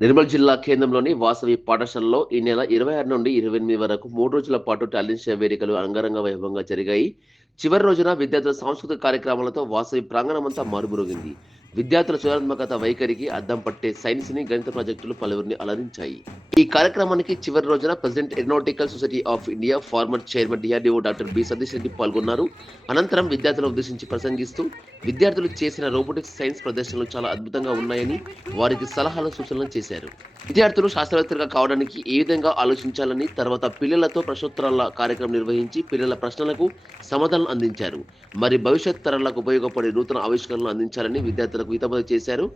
నిర్మల్ జిల్లా కేంద్రంలోని వాసవి పాఠశాలలో ఈ నెల ఇరవై ఆరు నుండి ఇరవై ఎనిమిది వరకు మూడు రోజుల పాటు టాలెంట్ షో వేదికలు అంగరంగ వైభవంగా జరిగాయి. చివరి రోజున విద్యార్థుల సాంస్కృతిక కార్యక్రమాలతో వాసవి ప్రాంగణమంతా మారుమరుగింది. విద్యార్థుల సృజనాత్మకత వైఖరికి అద్దం పట్టే సైన్స్ని గణిత ప్రాజెక్టులు పలువురిని అలరించాయి. ఈ కార్యక్రమానికి చివరి రోజున president aeronautical society of India former chairman DRDO doctor B Satish Reddy పాల్గొన్నారు. అనంతరం విద్యార్థులను ఉద్దేశించి ప్రసంగిస్తూ విద్యార్థులు చేసిన రోబోటిక్స్ సైన్స్ ప్రదర్శనలు చాలా అద్భుతంగా ఉన్నాయని వారికి సలహాలు సూచనలు చేశారు. విద్యార్థులు శాస్త్రవేత్తలుగా కావడానికి ఏ విధంగా ఆలోచించాలని తర్వాత పిల్లలతో ప్రశ్నోత్తరాల కార్యక్రమం నిర్వహించి పిల్లల ప్రశ్నలకు సమాధానం అందించారు. మరి భవిష్యత్ తరాలకు ఉపయోగపడే నూతన ఆవిష్కరణలు అందించాలని విద్యార్థులకు హితబోధ చేశారు.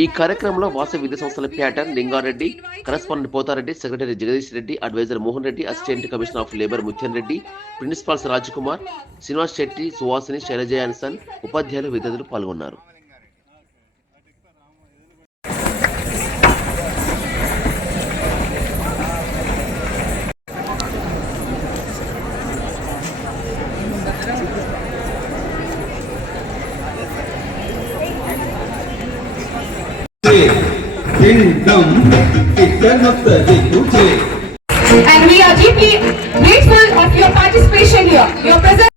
ఈ కార్యక్రమంలో వాసవి విద్యా సంస్థల patron Linga Reddy correspondent Pota Reddy secretary Jagadish Reddy advisor Mohan Reddy assistant commissioner of labour Mutyan Reddy principals Rajkumar Srinivas Shetty Suvasini శైలజయాన్సన్ ఉపాధ్యాయులు విద్యార్థులు పాల్గొన్నారు. It cannot be And we are deeply grateful of your participation here. Your presence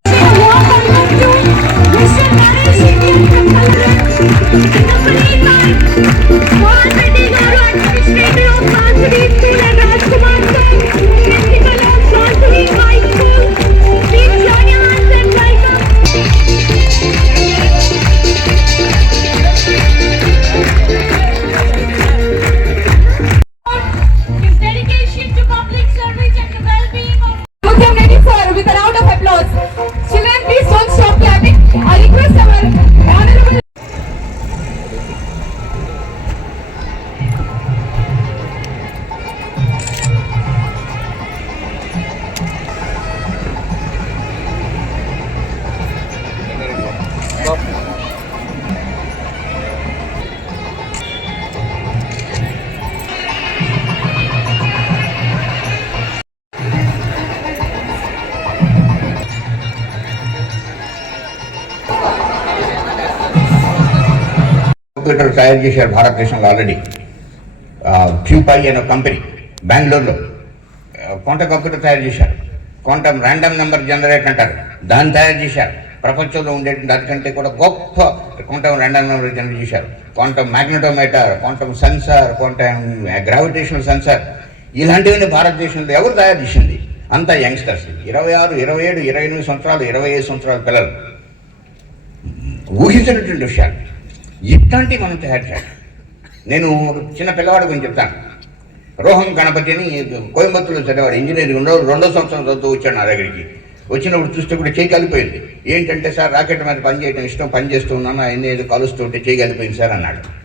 computer తయారు చేశారు భారతదేశంలో already క్యూపై అనే company బెంగళూరులో. కొంట computer తయారు చేశారు. క్వాంటమ్ ర్యాండమ్ నెంబర్ జనరేట్ అంటారు. దాన్ని తయారు చేశారు. ప్రపంచంలో ఉండేటువంటి దానికంటే కూడా గొప్ప క్వాంటమ్ ర్యాండమ్ నెంబర్ జనరేట్ చేశారు. Quantum magnetometer quantum sensor quantum gravitational sensor ఇలాంటివన్నీ భారతదేశంలో ఎవరు తయారు చేసింది? అంతా యంగ్స్టర్స్ ఇరవై ఆరు ఇరవై ఏడు ఇరవై ఎనిమిది సంవత్సరాలు ఇరవై ఐదు సంవత్సరాల పిల్లలు. ఊహించినటువంటి విషయాలు. ఇట్లాంటివి మనం తయారు చేయాలి. నేను ఒక చిన్న పిల్లవాడి గురించి చెప్తాను. రోహం గణపతి అని కోయంబత్తూరులో చదివాడు ఇంజనీరింగ్ రెండో రెండో సంవత్సరం చదువుతూ వచ్చాడు నా దగ్గరికి. వచ్చినప్పుడు చూస్తే కూడా చేయి కలిపోయింది. ఏంటంటే సార్ రాకెట్ మీద పని చేయడం ఇష్టం పని చేస్తూ ఉన్నాను ఆయన ఏదో కలుస్తూ ఉంటే చేయి కలిపోయింది సార్ అన్నాడు.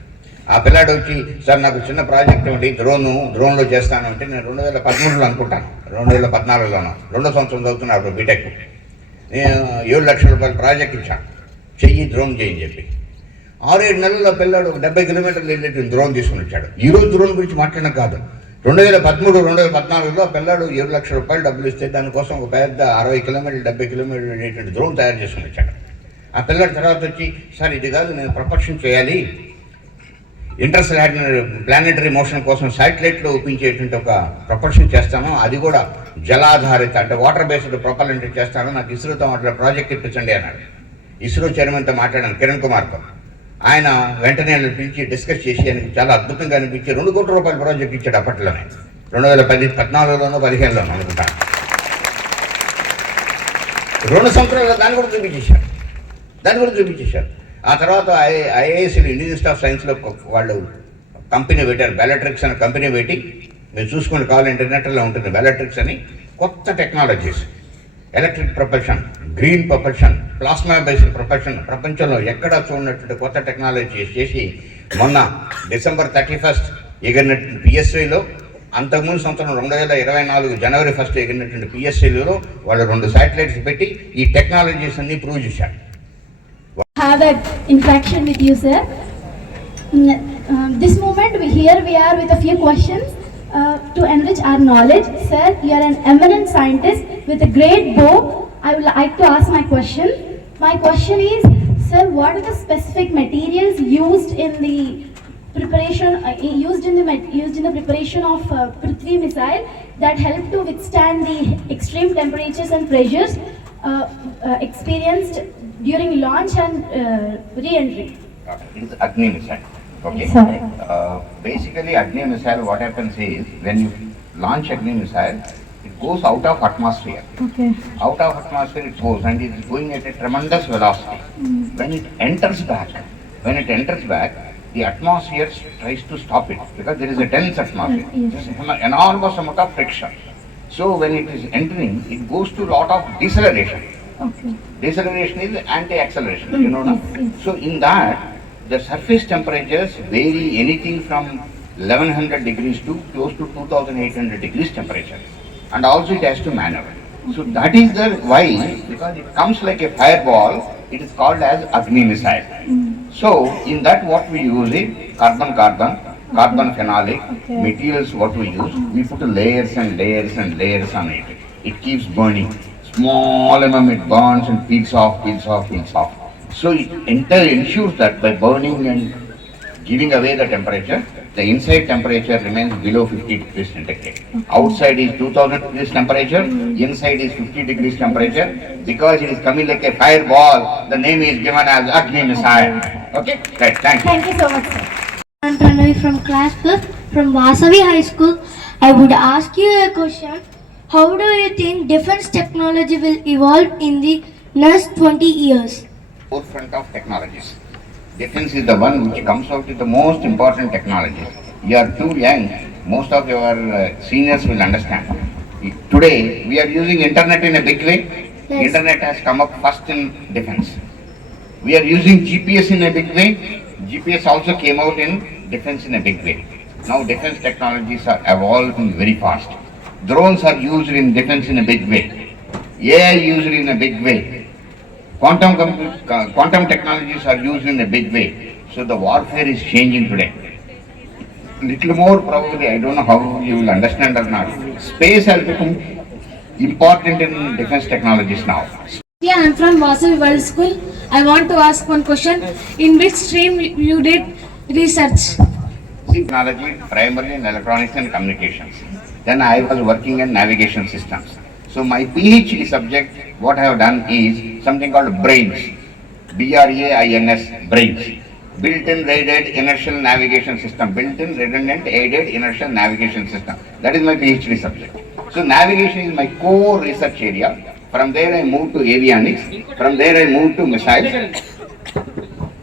ఆ పిల్లాడు వచ్చి సార్ నాకు చిన్న ప్రాజెక్ట్ ఒకటి డ్రోను డ్రోన్లో చేస్తాను అంటే నేను రెండు వేల పదమూడులో అనుకుంటాను. రెండు వేల పద్నాలుగులోనో రెండో సంవత్సరం చదువుతున్నాడు బీటెక్. నేను ఏడు లక్షల రూపాయల ప్రాజెక్ట్ ఇచ్చాను. చెయ్యి డ్రోన్ చేయని చెప్పి. ఆరేడు నెలల్లో పిల్లాడు ఒక డెబ్బై కిలోమీటర్లు వెళ్ళేటువంటి దూరం తీసుకుని వచ్చాడు. ఈ రోజు దూరం గురించి మాట్లాడడం కాదు. రెండు వేల పదమూడు రెండు వేల పద్నాలుగులో పిల్లాడు ఏడు లక్షల రూపాయలు డబ్బులు ఇస్తే దానికోసం ఒక పెద్ద అరవై కిలోమీటర్లు డెబ్బై కిలోమీటర్లు వెళ్ళేటువంటి దూరం తయారు చేసుకుని వచ్చాడు. ఆ పిల్లాడు తర్వాత వచ్చి సార్ ఇది కాదు నేను ప్రపక్షం చేయాలి. ఇంటర్స్లాట్ ప్లానెటరీ మోషన్ కోసం శాటిలైట్లో ఒప్పించేటువంటి ఒక ప్రపంచం చేస్తాను. అది కూడా జలాధారిత అంటే వాటర్ బేస్డ్ ప్రొపలెంట్ చేస్తాను. నాకు ఇస్రోతో మాట్లాడే ప్రాజెక్ట్ ఇప్పించండి అన్నాడు. ఇస్రో చైర్మన్తో మాట్లాడాను కిరణ్ కుమార్తో. ఆయన వెంటనే ఆయన పిలిచి డిస్కస్ చేసి ఆయనకి చాలా అద్భుతంగా అనిపించి రెండు కోట్ల రూపాయల ప్రాజెక్ట్ ఇచ్చాడు అప్పట్లోనే రెండు వేల పది పద్నాలుగులోనో పదిహేనులోనో అనుకుంటా. రెండు సంవత్సరాలు దాన్ని కూడా చూపించేశారు దాన్ని కూడా చూపించేశారు ఆ తర్వాత ఐ ఐఏఎస్లు ఇండియన్ ఇన్స్టిట్యూట్ ఆఫ్ సైన్స్లో వాళ్ళు కంపెనీ పెట్టారు. బెలట్రిక్స్ అనే కంపెనీ పెట్టి మీరు చూసుకుని కావాలి ఇంటర్నెట్లో ఉంటుంది బెలట్రిక్స్ అని కొత్త technologies electric propulsion green propulsion plasma based profession ప్రపంచంలో ఎక్కడా చూడనటువంటి కొత్త టెక్నాలజీస్ చేసి మొన్న డిసెంబర్ థర్టీ ఫస్ట్ ఎగిరినటువంటి పిఎస్ఐలో అంతకుముందు సంవత్సరం రెండు వేల ఇరవై నాలుగు జనవరి ఫస్ట్ ఎగిరినటువంటి పిఎస్ఐలో వాళ్ళు రెండు శాటిలైట్స్ పెట్టి ఈ టెక్నాలజీస్ అన్ని ప్రూవ్ చేశారు have an interaction with you, sir. Um, this moment, we here we are with a few questions uh, to enrich our knowledge. Sir, you are an eminent scientist with a great bow. I would like to ask my question. My question is, sir, what are the specific materials used in the preparation uh, used in the used in the preparation of uh, Prithvi missile that help to withstand the extreme temperatures and pressures uh, uh, experienced during launch and uh, re-entry. It is Agni missile. Okay. Uh, basically, Agni missile, what happens is when you launch Agni missile, it goes out of atmosphere. Okay. Out of atmosphere it goes and it is going at a tremendous velocity. Mm. When it enters back, when it enters back, the atmosphere tries to stop it because there is a dense atmosphere. Yes, There is an enormous amount of friction. So when it is entering, it goes to a lot of deceleration. Okay. Deceleration is anti-acceleration, you mm, know now. yes, yes. So in that, the surface temperatures vary anything from 1100 degrees to close to 2800 degrees temperature. And also it has to maneuver. So that is the why, because it comes like a fireball, it is called as Agni missile. Mm. So in that what we use is carbon carbon, carbon phenolic, Okay. materials what we use, mm. we put layers and layers and layers on it. It keeps burning. Small amount it burns and peels off, peels off, peels off. So it entire ensures that by burning and giving away the temperature, the inside temperature remains below 50 degrees centigrade. Outside is 2000 degrees temperature, inside is 50 degrees temperature. Because it is coming like a fireball, the name is given as Agni missile. Okay, right, thank you. Thank you so much, sir. I'm Pranavi from class 5th from Vasavi High School. I would ask you a question. How do you think defense technology will evolve in the next 20 years? forefront of technologies. Defense is the one which comes out with the most important technology. You are too young, most of your uh, seniors will understand. Today, we are using internet in a big way. Yes. Internet has come up first in defense. We are using GPS in a big way. GPS also came out in defense in a big way. Now defense technologies are evolving very fast. Drones are used in defense in a big way. AI used in a big way. Quantum, uh, quantum technologies are used in a big way. So the warfare is changing today. Little more probably, I don't know how you will understand or not. Space has become important in defense technologies now. Yeah, I'm from Vasavi World School. I want to ask one question. In which stream you did research? Technology primarily in electronics and communications. Then I was working in navigation systems. So my PhD subject, what I have done is something called BRAINS. B-R-A-I-N-S, BRAINS. Built-in aided inertial navigation system, built-in redundant aided inertial navigation system. That is my PhD subject. So navigation is my core research area. From there I moved to avionics. From there I moved to missiles.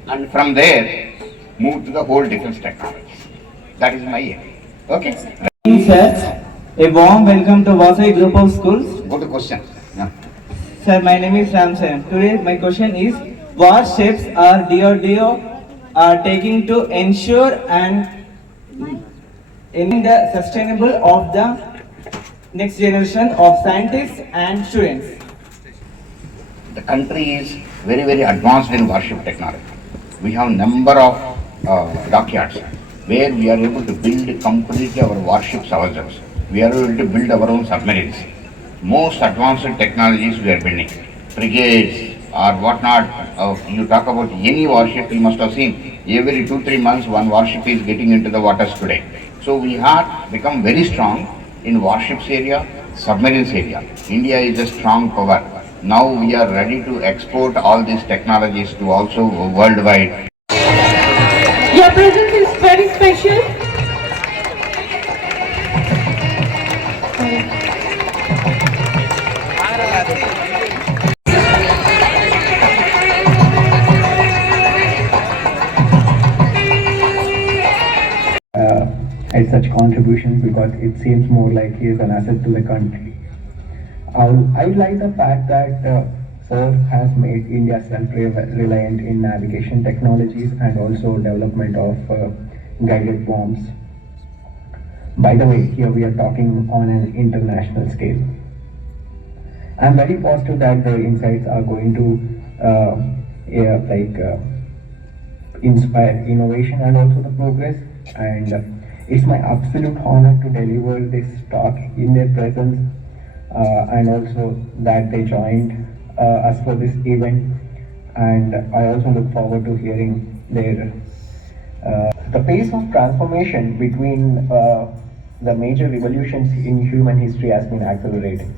And from there, moved to the whole defense technologies. That is my area. Okay? Sir, a warm welcome to Vasai Group of Schools. Go to question. Yeah. Sir, my name is Ram Saran. Today, my question is, what steps are DRDO are taking to ensure and in the sustainable of the next generation of scientists and students? The country is very, very advanced in warship technology. We have number of uh, dockyards where we are able to build completely our warships ourselves. We are able to build our own submarines. Most advanced technologies we are building. Brigades or whatnot. Uh, you talk about any warship, you must have seen every two, three months one warship is getting into the waters today. So we have become very strong in warships area, submarines area. India is a strong power. Now we are ready to export all these technologies to also worldwide. Your presence is very special. Contributions because it seems more like he is an asset to the country. I like the fact that uh, Sir has made India self-reliant in navigation technologies and also development of uh, guided bombs. By the way, here we are talking on an international scale. I'm very positive that the insights are going to uh, yeah, like uh, inspire innovation and also the progress. And it's my absolute honor to deliver this talk in their presence uh, and also that they joined uh, us for this event. And I also look forward to hearing their uh, the pace of transformation between uh, the major revolutions in human history has been accelerating.